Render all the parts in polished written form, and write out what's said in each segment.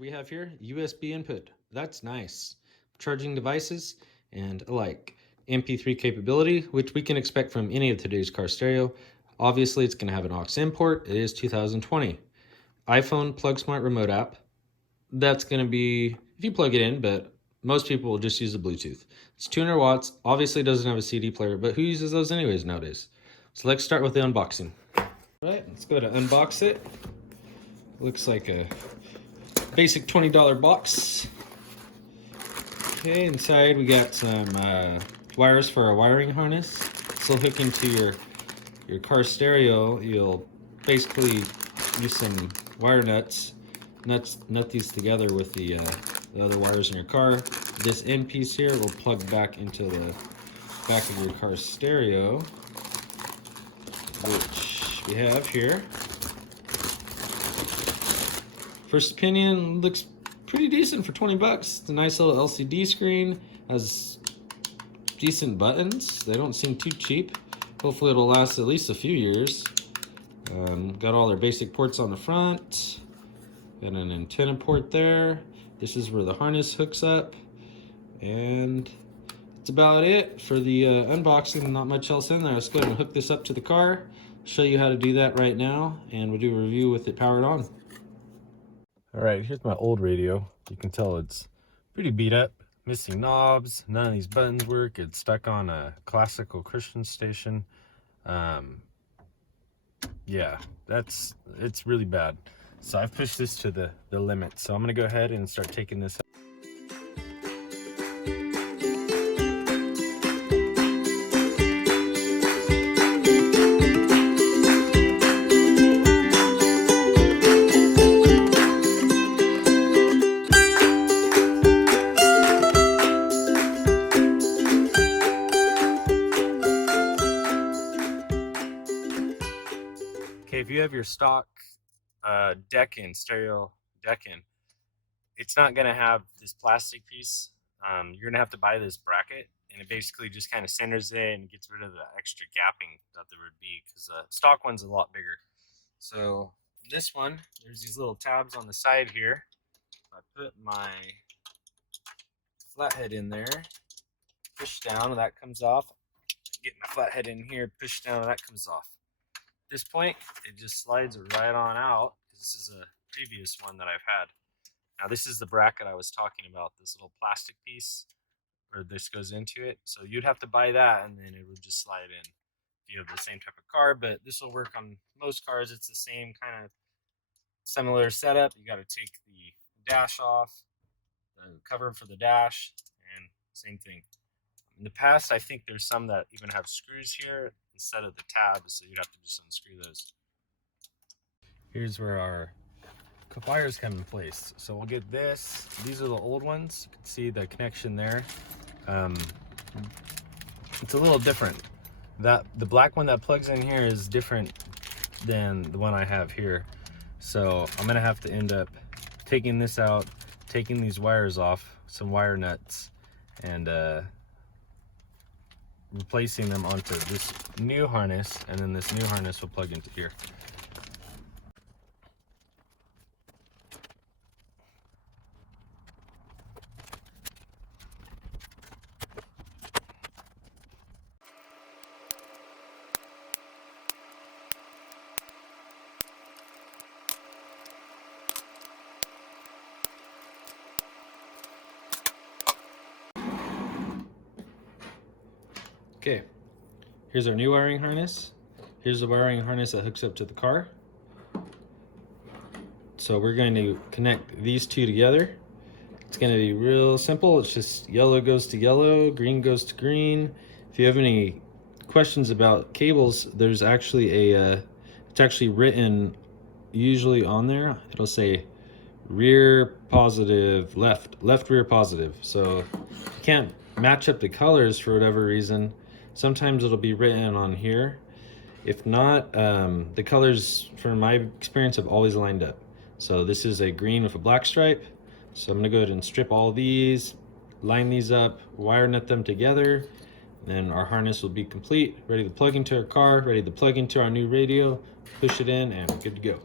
We have here USB input. That's nice. Charging devices and alike. MP3 capability, which we can expect from any of today's car stereo. Obviously, it's going to have an aux import. It is 2020. iPhone Plug Smart remote app. That's going to be if you plug it in, but most people will just use the Bluetooth. It's 200 watts. Obviously, doesn't have a CD player, but who uses those anyways nowadays? So let's start with the unboxing. All right, let's go to unbox it. Looks like a basic $20 box. Okay, inside we got some wires for a wiring harness. This will hook into your car stereo. You'll basically use some wire nuts, nut these together with the other wires in your car. This end piece here will plug back into the back of your car stereo, which we have here. First opinion, looks pretty decent for 20 bucks. It's a nice little LCD screen, has decent buttons. They don't seem too cheap. Hopefully it'll last at least a few years. Got all their basic ports on the front. Got an antenna port there. This is where the harness hooks up. And that's about it for the unboxing. Not much else in there. Let's go ahead and hook this up to the car. Show you how to do that right now, and we'll do a review with it powered on. All right, here's my old radio. You can tell it's pretty beat up, missing knobs. None of these buttons work. It's stuck on a classical Christian station. Yeah, it's really bad. So I've pushed this to the limit. So I'm gonna go ahead and start taking this out. Okay, if you have your stock stereo deck in, it's not gonna have this plastic piece. You're gonna have to buy this bracket, and it basically just kind of centers it and gets rid of the extra gapping that there would be, because the stock one's a lot bigger. So this one, there's these little tabs on the side here. I put my flathead in there, push down, and that comes off. Get my flathead in here, push down, and that comes off. At this point, it just slides right on out. This is a previous one that I've had. Now this is the bracket I was talking about, this little plastic piece where this goes into it. So you'd have to buy that, and then it would just slide in if you have the same type of car, but this will work on most cars. It's the same kind of similar setup. You got to take the dash off, the cover for the dash, and same thing. In the past, I think there's some that even have screws here instead of the tabs, so you'd have to just unscrew those. Here's where our wires come in place. So we'll get this. These are the old ones. You can see the connection there. It's a little different. The black one that plugs in here is different than the one I have here. So I'm gonna have to end up taking this out, taking these wires off, some wire nuts, and replacing them onto this new harness, and then this new harness will plug into here. Okay, here's our new wiring harness. Here's the wiring harness that hooks up to the car. So we're going to connect these two together. It's going to be real simple. It's just yellow goes to yellow, green goes to green. If you have any questions about cables, there's actually it's actually written usually on there. It'll say rear positive, left rear positive. So if you can't match up the colors for whatever reason, sometimes it'll be written on here. If not, the colors from my experience have always lined up. So this is a green with a black stripe. So I'm gonna go ahead and strip all these, line these up, wire nut them together, then our harness will be complete, ready to plug into our car, ready to plug into our new radio, push it in, and we're good to go.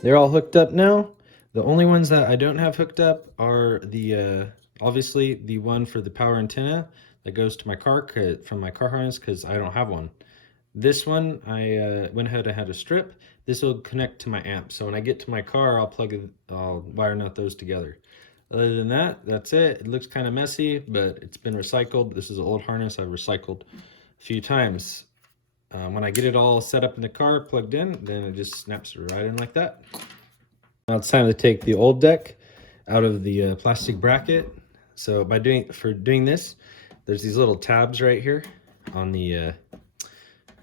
they're all hooked up now. The only ones that I don't have hooked up are the obviously the one for the power antenna that goes to my car from my car harness, because I don't have one. This one I went ahead and had a strip. This will connect to my amp, so when I get to my car I'll wire nut those together. Other than that, that's it. It looks kind of messy, but it's been recycled. This is an old harness I've recycled a few times. When I get it all set up in the car, plugged in, then it just snaps right in like that. Now it's time to take the old deck out of the plastic bracket. So for doing this, there's these little tabs right here on the, I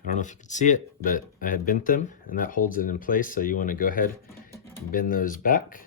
don't know if you can see it, but I had bent them and that holds it in place. So you want to go ahead and bend those back.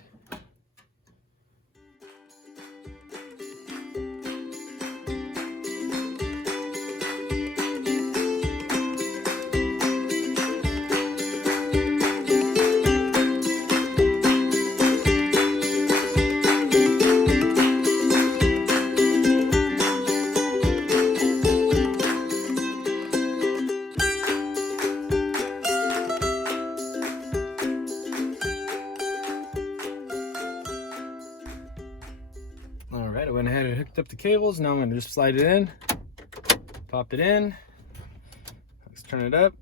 All right, I went ahead and hooked up the cables. Now I'm going to just slide it in, pop it in. Let's turn it up.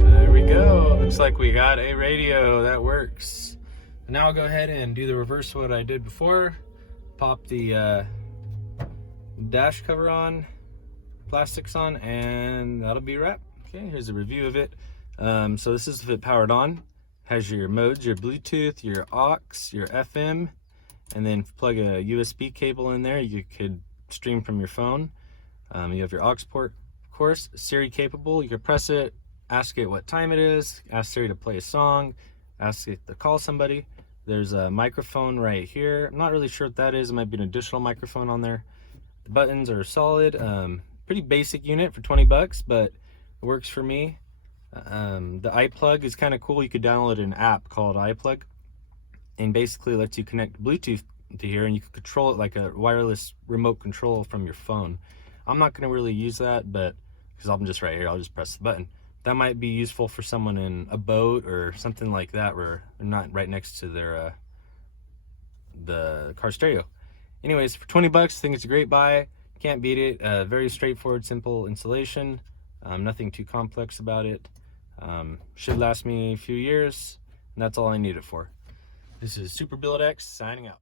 There we go. Looks like we got a radio that works. Now I'll go ahead and do the reverse of what I did before. Pop the dash cover on, plastics on, and that'll be a wrap. Okay, here's a review of it. So this is if it powered on. Has your modes, your Bluetooth, your aux, your FM, and then plug a USB cable in there. You could stream from your phone. You have your aux port, of course. Siri capable. You could press it, ask it what time it is, ask Siri to play a song, ask it to call somebody. There's a microphone right here. I'm not really sure what that is. It might be an additional microphone on there. The buttons are solid. Pretty basic unit for 20 bucks, but it works for me. The iPlug is kind of cool. You could download an app called iPlug and basically lets you connect Bluetooth to here, and you can control it like a wireless remote control from your phone. I'm not going to really use that, but because I'm just right here, I'll just press the button. That might be useful for someone in a boat or something like that where they're not right next to their the car stereo. Anyways, for 20 bucks, I think it's a great buy. Can't beat it. Very straightforward, simple installation. Nothing too complex about it. Should last me a few years, and that's all I need it for. This is Super Billet X signing out.